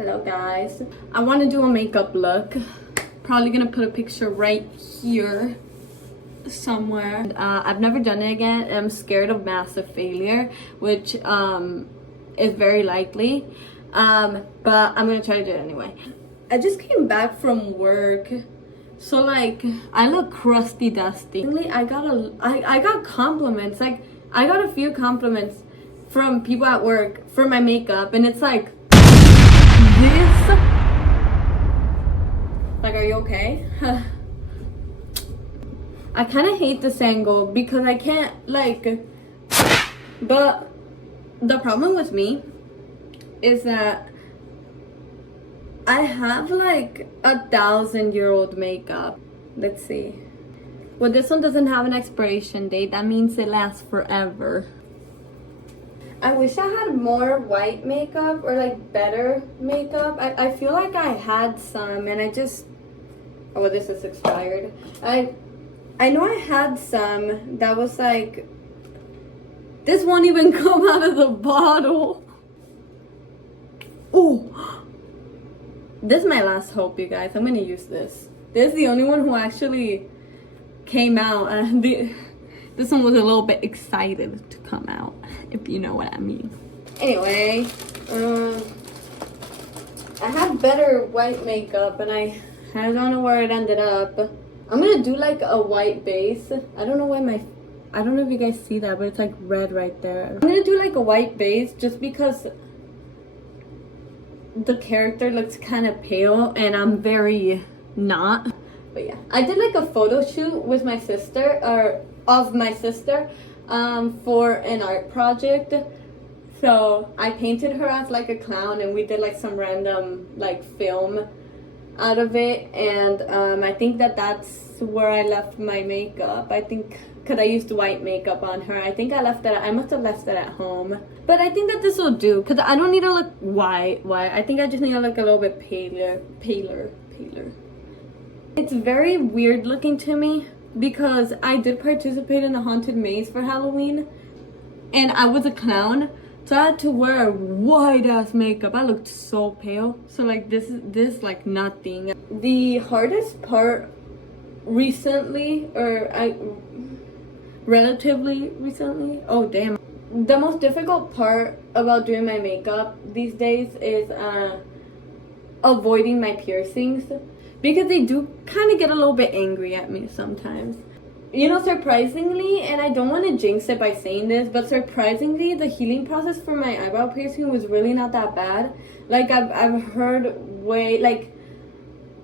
Hello guys. I want to do a makeup look. Probably gonna put a picture right here somewhere. I've never done it again. I'm scared of massive failure, which is very likely. But I'm gonna try to do it anyway. I just came back from work, so like I look crusty dusty. I got compliments. Like I got a few compliments from people at work for my makeup, and it's like, this, like, are you okay? I kind of hate this angle because I can't, like, but the problem with me is that I have like 1,000-year-old makeup. Let's see. Well, this one doesn't have an expiration date. That means it lasts forever. I wish I had more white makeup or like better makeup. I feel like I had some and I just, oh, this is expired. I know I had some that was like, this won't even come out of the bottle. Oh, this is my last hope, you guys. I'm gonna use this. This is the only one who actually came out. This one was a little bit excited to come out, if you know what I mean. Anyway, I had better white makeup and I don't know where it ended up. I'm gonna do like a white base. I don't know if you guys see that, but it's like red right there. I'm gonna do like a white base just because the character looks kind of pale and I'm very not. But yeah, I did like a photo shoot with my sister, or of my sister, for an art project. So I painted her as like a clown and we did like some random like film out of it, and I think that's where I left my makeup. I think because I used white makeup on her, I think I must have left it at home. But I think that this will do because I don't need to look white. I think I just need to look a little bit paler. It's very weird looking to me because I did participate in a haunted maze for Halloween and I was a clown, so I had to wear white ass makeup. I looked so pale. So like this like nothing. The hardest part relatively recently, oh damn, the most difficult part about doing my makeup these days is avoiding my piercings, because they do kind of get a little bit angry at me sometimes. You know, surprisingly, and I don't want to jinx it by saying this, but surprisingly, the healing process for my eyebrow piercing was really not that bad. Like, I've heard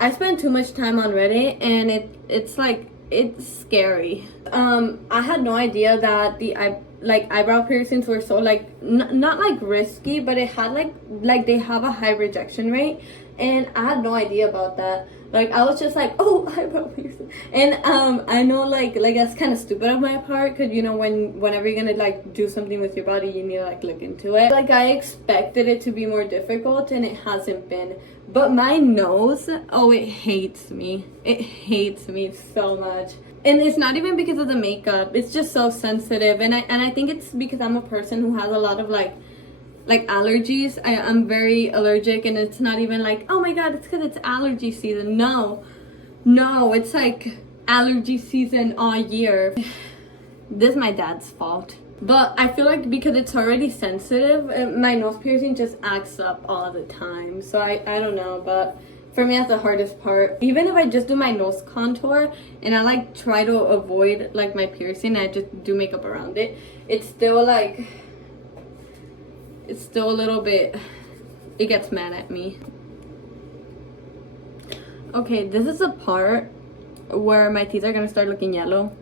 I spent too much time on Reddit, and it's scary. I had no idea that the eyebrow piercings were so not like risky, but it had like they have a high rejection rate, and I had no idea about that. Like, I was just like, oh, eyebrow piercing. And I know like that's kind of stupid on my part, because you know whenever you're gonna like do something with your body, you need to like look into it. Like, I expected it to be more difficult and it hasn't been. But my nose, oh, it hates me. It hates me so much. And it's not even because of the makeup. It's just so sensitive. And I think it's because I'm a person who has a lot of like allergies. I'm very allergic, and it's not even like, oh my god, it's because it's allergy season. No, it's like allergy season all year. This is my dad's fault. But I feel like because it's already sensitive, my nose piercing just acts up all the time. So I don't know, but for me that's the hardest part. Even if I just do my nose contour and I like try to avoid like my piercing, I just do makeup around it, it's still a little bit, it gets mad at me. Okay, this is the part where my teeth are gonna start looking yellow.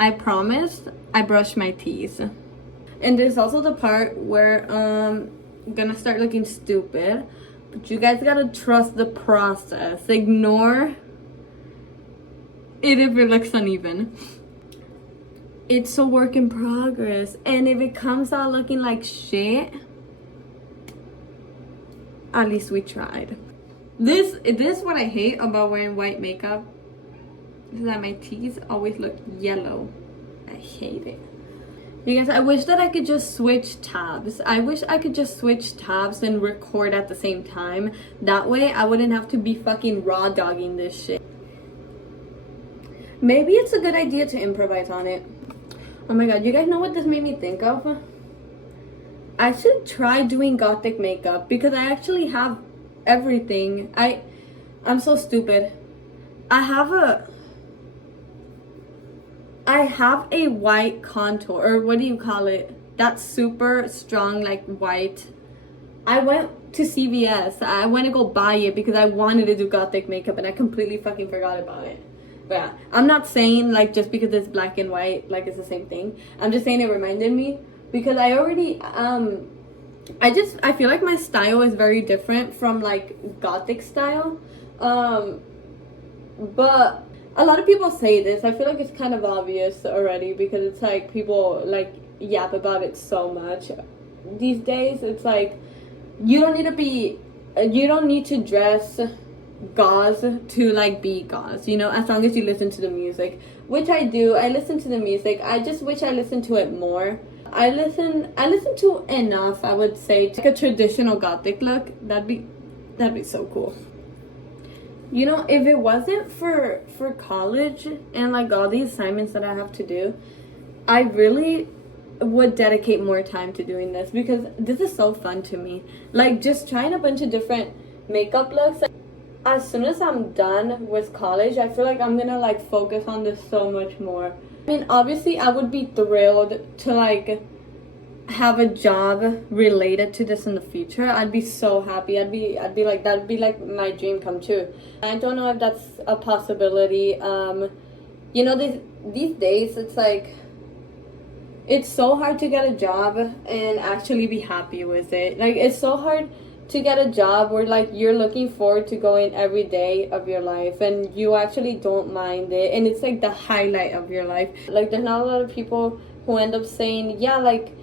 I promised I brushed my teeth. And there's also the part where I'm gonna start looking stupid. But you guys gotta trust the process. Ignore it if it looks uneven. It's a work in progress, and if it comes out looking like shit, at least we tried. This is what I hate about wearing white makeup, is that my teeth always look yellow. I hate it. You guys, I wish that I could just switch tabs. I wish I could just switch tabs and record at the same time. That way I wouldn't have to be fucking raw dogging this shit. Maybe it's a good idea to improvise on it. Oh my god, you guys know what this made me think of? I should try doing gothic makeup because I actually have everything. I'm so stupid. I have a white contour, or what do you call it? That's super strong, like white. I went to CVS. I went to go buy it because I wanted to do gothic makeup and I completely fucking forgot about it. But yeah, I'm not saying like just because it's black and white, like it's the same thing. I'm just saying it reminded me because I already, I feel like my style is very different from like gothic style. But a lot of people say this. I feel like it's kind of obvious already because it's like people like yap about it so much these days. It's like you don't need to dress gauze to like be gauze, you know, as long as you listen to the music, which I do. I listen to the music. I just wish I listened to it more. I listen to enough, I would say, to like a traditional gothic look. That'd be so cool. You know, if it wasn't for college and like all the assignments that I have to do, I really would dedicate more time to doing this because this is so fun to me. Like just trying a bunch of different makeup looks. As soon as I'm done with college, I feel like I'm gonna like focus on this so much more. I mean, obviously I would be thrilled to like have a job related to this in the future. I'd be so happy. I'd be like, that'd be like my dream come true. I don't know if that's a possibility. You know, these days it's like it's so hard to get a job and actually be happy with it. Like it's so hard to get a job where like you're looking forward to going every day of your life and you actually don't mind it and it's like the highlight of your life. Like there's not a lot of people who end up saying, yeah, like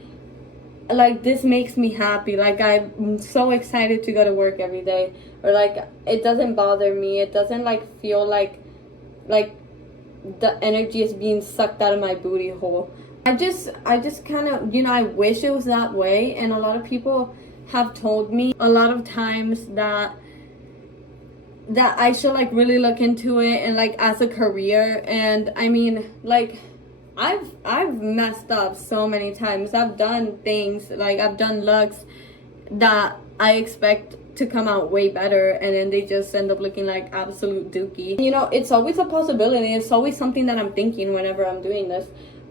this makes me happy, like I'm so excited to go to work every day, or like it doesn't bother me, it doesn't like feel like the energy is being sucked out of my booty hole. I just kind of, you know, I wish it was that way. And a lot of people have told me a lot of times that I should like really look into it and like as a career. And I mean, like I've messed up so many times. I've done things, like I've done looks that I expect to come out way better and then they just end up looking like absolute dookie. You know, it's always a possibility. It's always something that I'm thinking whenever I'm doing this.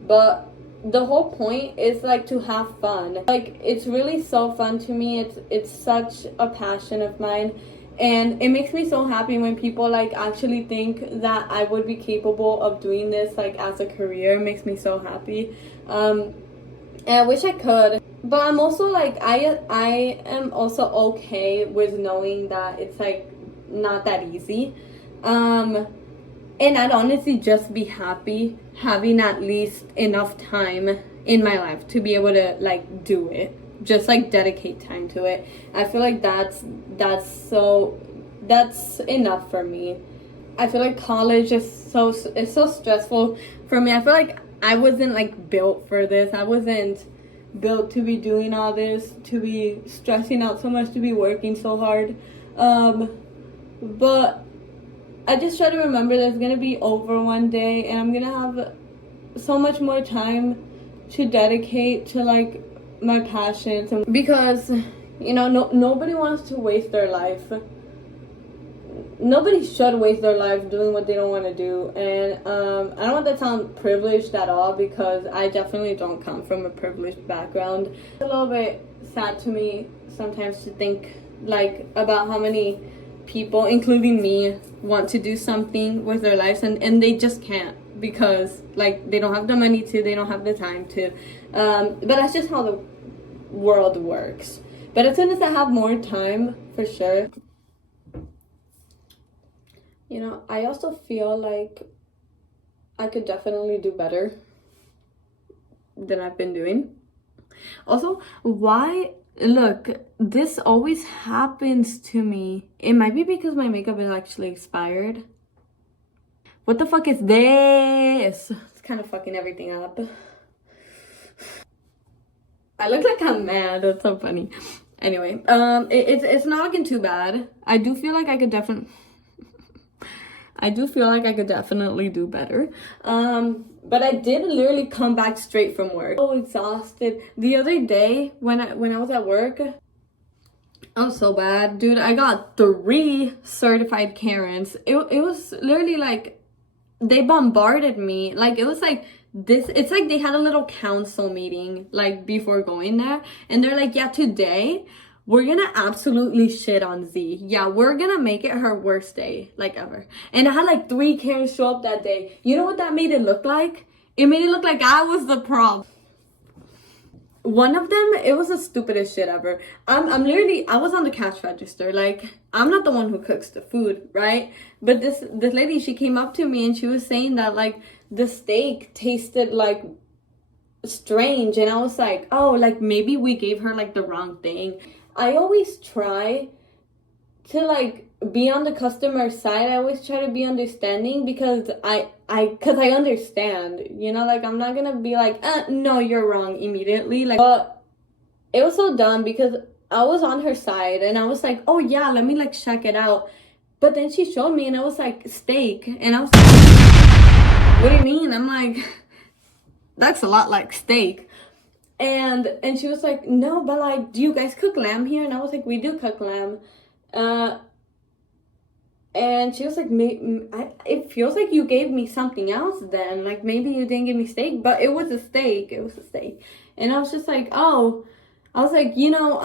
But the whole point is like to have fun. Like it's really so fun to me. It's such a passion of mine. And it makes me so happy when people like actually think that I would be capable of doing this like as a career. It makes me so happy. And I wish I could. But I'm also like, I am also okay with knowing that it's like not that easy. And I'd honestly just be happy having at least enough time in my life to be able to like do it. Just like dedicate time to it. I feel like that's enough for me. I feel like college is so stressful for me. I feel like I wasn't like built for this. I wasn't built to be doing all this, to be stressing out so much, to be working so hard. But I just try to remember that it's gonna be over one day and I'm gonna have so much more time to dedicate to like my passions, and because you know, nobody wants to waste their life. Nobody should waste their life doing what they don't want to do. And I don't want that to sound privileged at all because I definitely don't come from a privileged background. It's a little bit sad to me sometimes to think like about how many people, including me, want to do something with their lives and they just can't because like they don't have the money to, they don't have the time to. But that's just how the world works. But as soon as I have more time, for sure. You know, I also feel like I could definitely do better than I've been doing. Also, why, look, this always happens to me. It might be because my makeup is actually expired. What the fuck is this? It's kind of fucking everything up. I look like I'm mad. That's so funny. Anyway, it's not looking too bad. I do feel like I could definitely do better. But I did literally come back straight from work. So exhausted. The other day when I was at work, I was so bad, dude. I got 3 certified Karens. It was literally like they bombarded me. Like it was like this. It's like they had a little council meeting like before going there, and they're like, yeah, today we're gonna absolutely shit on Z. Yeah, we're gonna make it her worst day like ever. And I had like 3 Karens show up that day. You know what that made it look like? It made it look like I was the problem. One of them, it was the stupidest shit ever. I'm literally, I was on the cash register. Like, I'm not the one who cooks the food, right? But this lady, she came up to me and she was saying that like the steak tasted like strange. And I was like, oh, like maybe we gave her like the wrong thing. I always try to like be on the customer side. I always try to be understanding because I understand, you know, like I'm not gonna be like, no, you're wrong immediately. Like, but it was so dumb because I was on her side and I was like, oh yeah, let me like check it out. But then she showed me and it was like steak, and I was like, what do you mean? I'm like, that's a lot like steak. And she was like, no, but like, do you guys cook lamb here? And I was like, we do cook lamb. And she was like, it feels like you gave me something else then. Like, maybe you didn't give me steak, but it was a steak. It was a steak. And I was just like, oh. I was like, you know,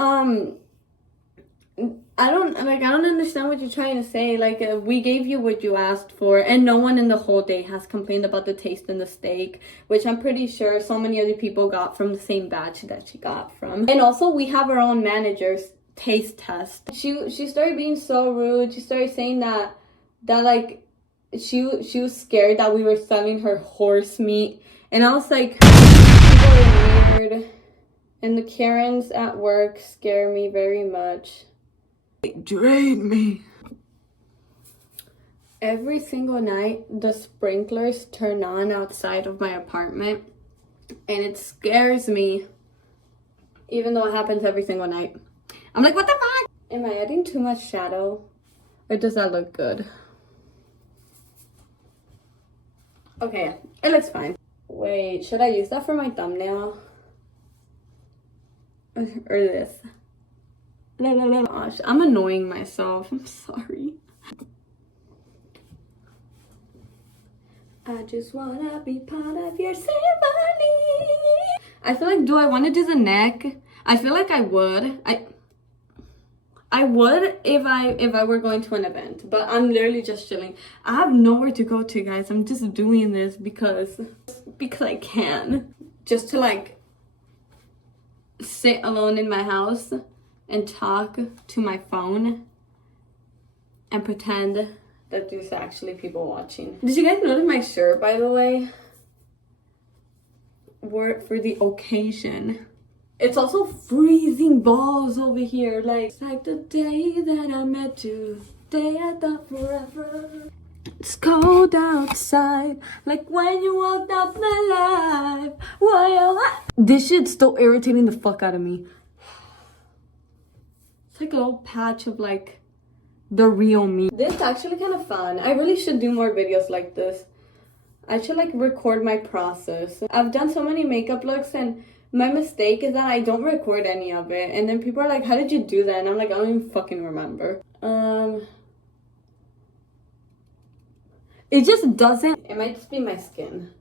I don't understand what you're trying to say. Like, we gave you what you asked for, and no one in the whole day has complained about the taste in the steak, which I'm pretty sure so many other people got from the same batch that she got from. And also, we have our own managers taste test. She started being so rude. She started saying that like she was scared that we were selling her horse meat, and I was like, people are weird, and the Karens at work scare me very much. They drain me. Every single night the sprinklers turn on outside of my apartment, and it scares me, even though it happens every single night. I'm like, what the fuck? Am I adding too much shadow? Or does that look good? Okay, it looks fine. Wait, should I use that for my thumbnail? Or this? Gosh, I'm annoying myself. I'm sorry. I just wanna be part of your symphony. I feel like, do I want to do the neck? I feel like I would. I would if I were going to an event, but I'm literally just chilling. I have nowhere to go to, guys. I'm just doing this because I can. Just to like sit alone in my house and talk to my phone and pretend that there's actually people watching. Did you guys notice my shirt, by the way? Wore it for the occasion. It's also freezing balls over here. Like, it's like the day that I met you, day I thought forever. It's cold outside, like when you walked up my life. Why? This shit's still irritating the fuck out of me. It's like a little patch of like the real me. This is actually kind of fun. I really should do more videos like this. I should like record my process. I've done so many makeup looks, and my mistake is that I don't record any of it. And then people are like, how did you do that? And I'm like, I don't even fucking remember. It just doesn't. It might just be my skin.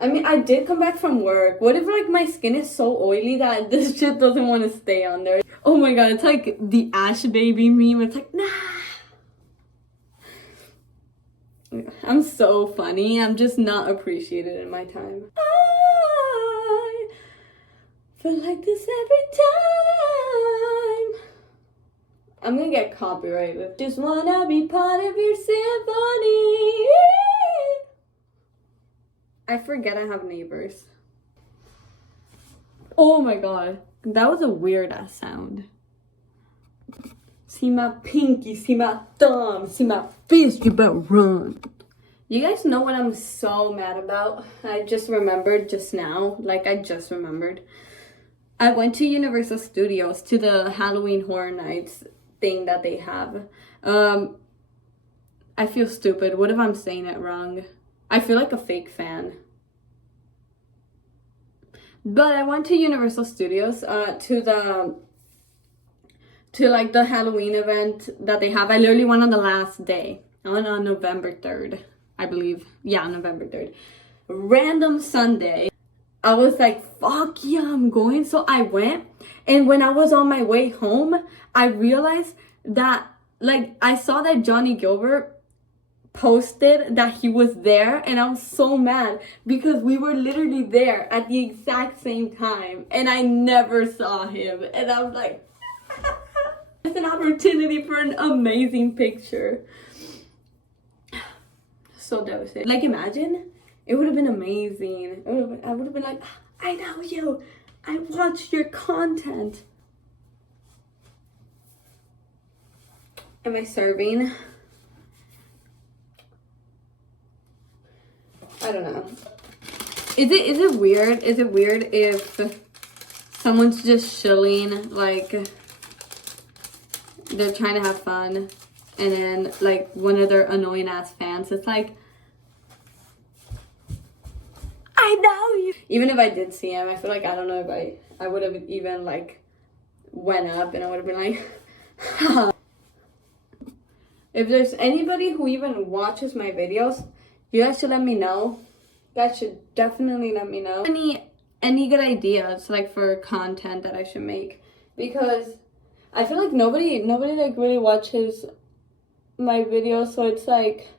I mean, I did come back from work. What if like my skin is so oily that this shit doesn't want to stay on there? Oh my god, it's like the Ash baby meme. It's like, nah. I'm so funny. I'm just not appreciated in my time. I feel like this every time. I'm gonna get copyrighted. Just wanna be part of your symphony. I forget I have neighbors. Oh my god. That was a weird ass sound. See my pinky, see my thumb, see my fist, you better run. You guys know what I'm so mad about? I just remembered just now. Like, I just remembered. I went to Universal Studios to the Halloween Horror Nights thing that they have. I feel stupid. What if I'm saying it wrong? I feel like a fake fan. But I went to Universal Studios to like the Halloween event that they have. I literally went on the last day. I went on November 3rd, I believe. Yeah, November 3rd. Random Sunday. I was like, fuck yeah, I'm going. So I went. And when I was on my way home, I realized that, like, I saw that Johnny Gilbert posted that he was there, and I was so mad because we were literally there at the exact same time and I never saw him, and I was like it's an opportunity for an amazing picture. So devastated. Like, imagine, it would have been amazing. I would have been like, I know you, I watched your content. Am I serving? I don't know. Is it weird? Is it weird if someone's just chilling, like they're trying to have fun, and then like one of their annoying ass fans, it's like, I know you. Even if I did see him, I feel like, I don't know if I would have even like went up and I would have been like If there's anybody who even watches my videos, you guys should let me know. You guys should definitely let me know. Any good ideas like for content that I should make, because I feel like nobody like really watches my videos, so it's like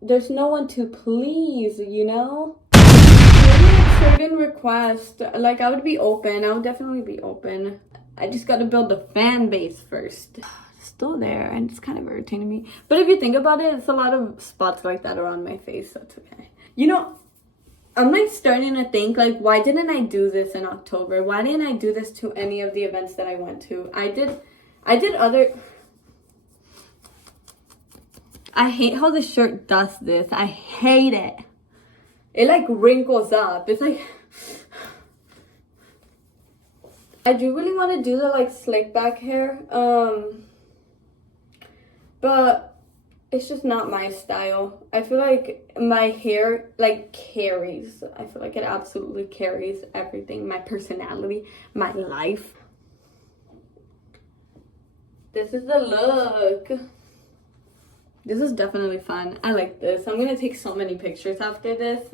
there's no one to please, you know? Maybe a certain request, like I would be open. I would definitely be open. I just gotta build the fan base first. Still there, and it's kind of irritating me. But if you think about it, it's a lot of spots like that around my face, so it's okay. You know, I'm like starting to think, like, why didn't I do this in October? Why didn't I do this to any of the events that I went to? I did other... I hate how the shirt does this. I hate it. It like wrinkles up. It's like... I do really want to do the like slick back hair. But it's just not my style. I feel like my hair like carries. I feel like it absolutely carries everything. My personality, my life. This is the look. This is definitely fun. I like this. I'm gonna take so many pictures after this.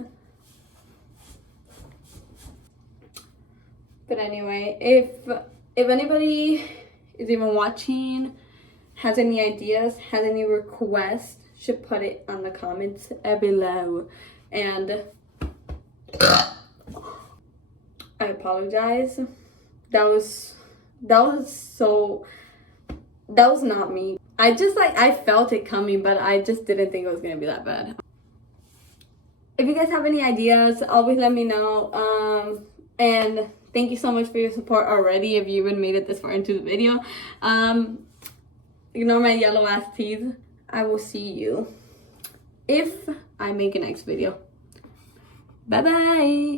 But anyway, if anybody is even watching, has any ideas, has any requests, should put it on the comments below. And I apologize. That was not me. I felt it coming, but I just didn't think it was gonna be that bad. If you guys have any ideas, always let me know. And thank you so much for your support already, if you even made it this far into the video. Ignore my yellow ass teeth. I will see you if I make a next video. Bye bye.